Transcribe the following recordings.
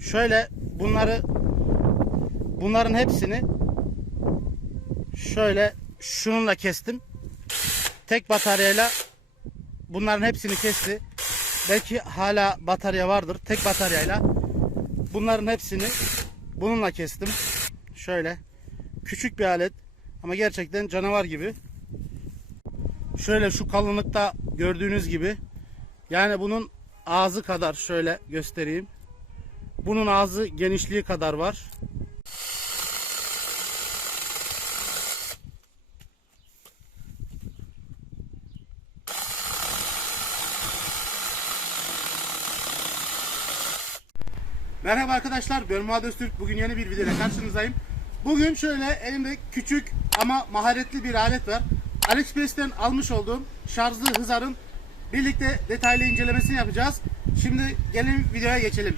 Şöyle bunları bunların hepsini şöyle şununla kestim. Tek bataryayla bunların hepsini kesti. Belki hala batarya vardır. Tek bataryayla bunların hepsini bununla kestim. Şöyle küçük bir alet ama gerçekten canavar gibi. Şöyle şu kalınlıkta gördüğünüz gibi yani bunun ağzı kadar şöyle göstereyim. Bunun ağzı genişliği kadar var. Merhaba arkadaşlar, ben Muhat Öztürk. Bugün yeni bir videoyla karşınızdayım. Bugün şöyle elimde küçük ama maharetli bir alet var. AliExpress'ten almış olduğum şarjlı hızarın birlikte detaylı incelemesini yapacağız. Şimdi gelin videoya geçelim.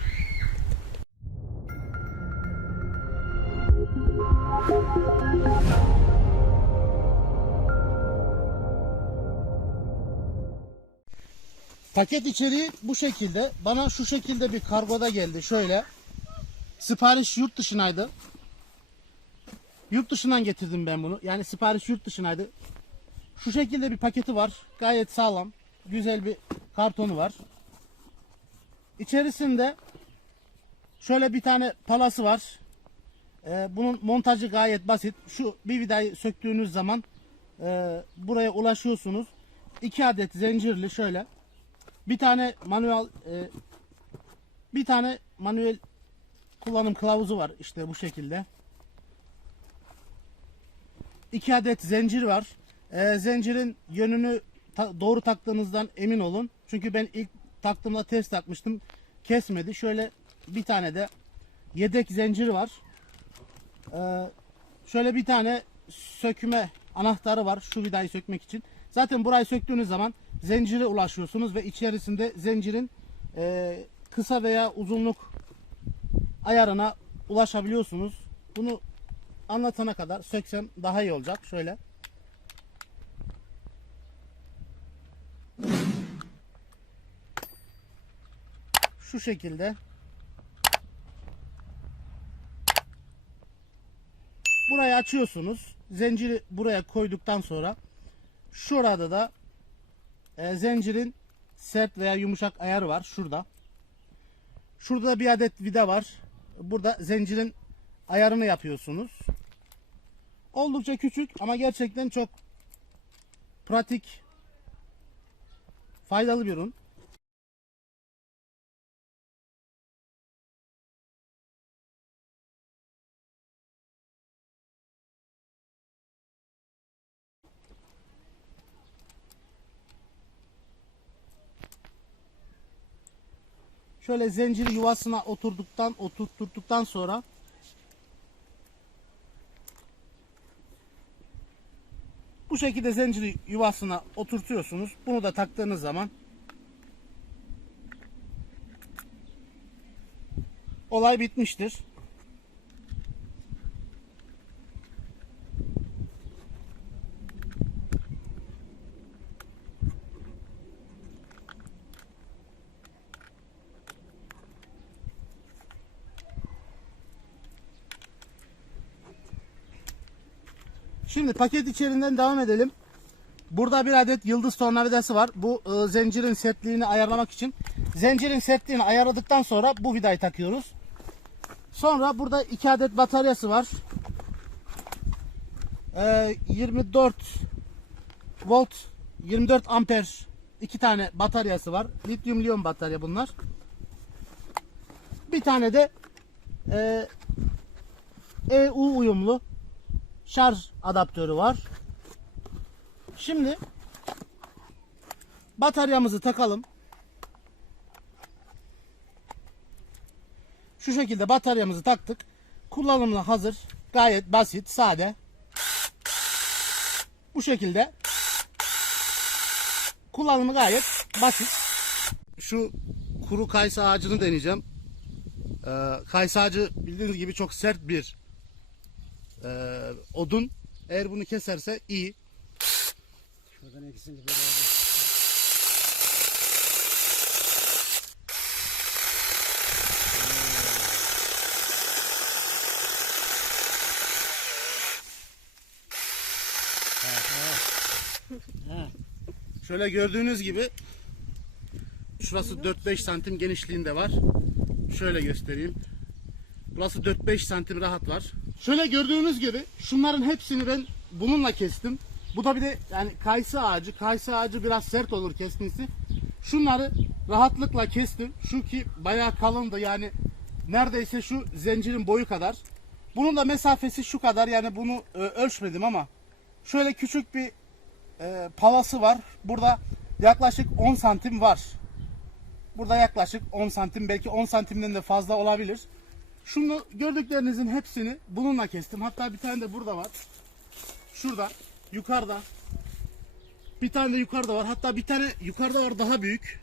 Paket içeriği bu şekilde. Bana şu şekilde bir kargoda geldi. Şöyle. Sipariş yurt dışınaydı. Yurt dışından getirdim ben bunu. Yani sipariş yurt dışınaydı. Şu şekilde bir paketi var. Gayet sağlam. Güzel bir kartonu var. İçerisinde şöyle bir tane palası var. Ee, bunun montajı gayet basit. Şu bir vidayı söktüğünüz zaman e, buraya ulaşıyorsunuz. İki adet zincirli şöyle. Bir tane manuel e, bir tane manuel kullanım kılavuzu var işte bu şekilde. İki adet zincir var. E, zincirin yönünü ta- doğru taktığınızdan emin olun. Çünkü ben ilk taktığımda test takmıştım. Kesmedi. Şöyle bir tane de yedek zincir var. E, şöyle bir tane sökme anahtarı var şu vidayı sökmek için. Zaten burayı söktüğünüz zaman zincire ulaşıyorsunuz ve içerisinde zincirin e, kısa veya uzunluk ayarına ulaşabiliyorsunuz. Bunu anlatana kadar söksem daha iyi olacak. Şöyle. Şu şekilde. Burayı açıyorsunuz. Zinciri buraya koyduktan sonra şurada da e, zincirin sert veya yumuşak ayarı var. Şurada. Şurada bir adet vida var. Burada zincirin ayarını yapıyorsunuz. Oldukça küçük ama gerçekten çok pratik, faydalı bir ürün. Şöyle zinciri yuvasına oturduktan oturttuktan sonra bu şekilde zinciri yuvasına oturtuyorsunuz. Bunu da taktığınız zaman olay bitmiştir. Şimdi paket içeriğinden devam edelim. Burada bir adet yıldız tornavidası var. Bu e, zincirin sertliğini ayarlamak için. Zincirin sertliğini ayarladıktan sonra bu vidayı takıyoruz. Sonra burada iki adet bataryası var. E, 24 volt 24 amper iki tane bataryası var. Lityum liyon batarya bunlar. Bir tane de e, EU uyumlu şarj adaptörü var. Şimdi bataryamızı takalım. Şu şekilde bataryamızı taktık. Kullanımına hazır. Gayet basit, sade. Bu şekilde kullanımı gayet basit. Şu kuru kayısı ağacını deneyeceğim. Ee, kayısı ağacı bildiğiniz gibi çok sert bir e, odun. Eğer bunu keserse iyi. Şuradan ikisini beraber. Şöyle gördüğünüz gibi şurası 4-5 santim genişliğinde var. Şöyle göstereyim. Burası 4-5 santim rahat var. Şöyle gördüğünüz gibi şunların hepsini ben bununla kestim. Bu da bir de yani kayısı ağacı. Kayısı ağacı biraz sert olur kesmesi. Şunları rahatlıkla kestim. Şu ki bayağı kalındı yani neredeyse şu zincirin boyu kadar. Bunun da mesafesi şu kadar yani bunu e, ölçmedim ama şöyle küçük bir e, palası var. Burada yaklaşık 10 santim var. Burada yaklaşık 10 santim belki 10 santimden de fazla olabilir. Şunu gördüklerinizin hepsini bununla kestim. Hatta bir tane de burada var. Şurada yukarıda. Bir tane de yukarıda var. Hatta bir tane yukarıda var daha büyük.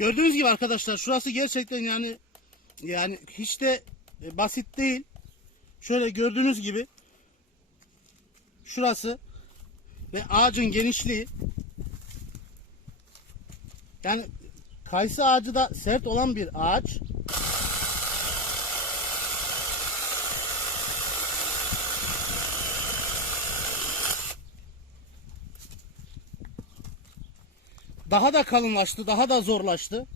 Gördüğünüz gibi arkadaşlar şurası gerçekten yani yani hiç de e, basit değil. Şöyle gördüğünüz gibi şurası ve ağacın genişliği yani kayısı ağacı da sert olan bir ağaç. Daha da kalınlaştı, daha da zorlaştı.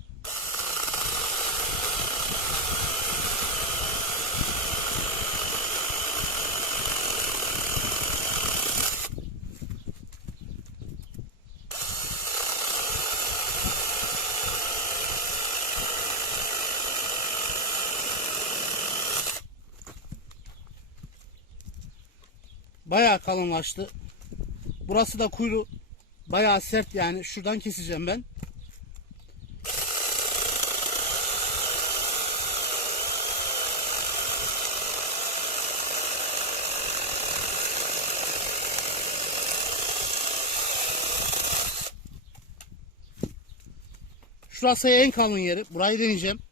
Bayağı kalınlaştı. Burası da kuyruğu bayağı sert yani. Şuradan keseceğim ben. Şurası en kalın yeri. Burayı deneyeceğim.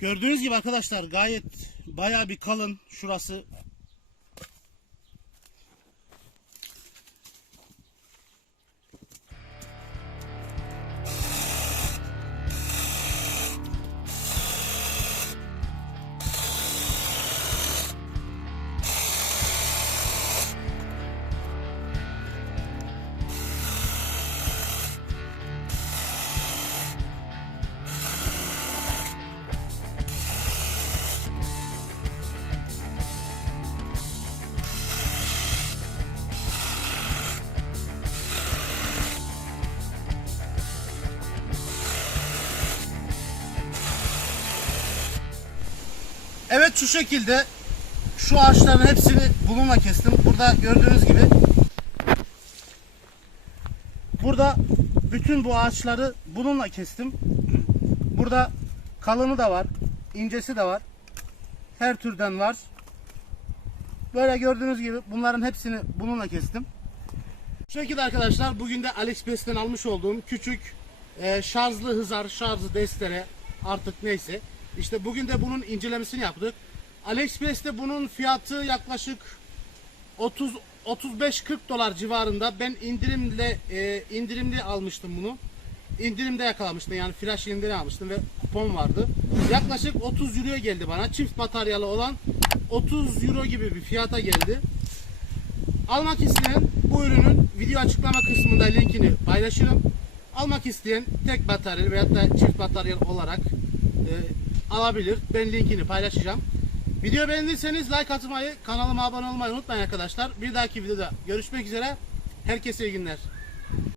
Gördüğünüz gibi arkadaşlar gayet bayağı bir kalın şurası. Evet şu şekilde şu ağaçların hepsini bununla kestim. Burada gördüğünüz gibi burada bütün bu ağaçları bununla kestim. Burada kalını da var, incesi de var. Her türden var. Böyle gördüğünüz gibi bunların hepsini bununla kestim. Bu şekilde arkadaşlar bugün de AliExpress'ten almış olduğum küçük e, şarjlı hızar, şarjlı destere artık neyse. İşte bugün de bunun incelemesini yaptık. AliExpress'te bunun fiyatı yaklaşık 30 35-40 dolar civarında. Ben indirimle e, indirimli almıştım bunu. İndirimde yakalamıştım yani flash indirimde almıştım ve kupon vardı. Yaklaşık 30 euroya geldi bana. Çift bataryalı olan 30 euro gibi bir fiyata geldi. Almak isteyen bu ürünün video açıklama kısmında linkini paylaşırım. Almak isteyen tek bataryalı veyahut da çift bataryalı olarak e, alabilir. Ben linkini paylaşacağım. Video beğendiyseniz like atmayı, kanalıma abone olmayı unutmayın arkadaşlar. Bir dahaki videoda görüşmek üzere. Herkese iyi günler.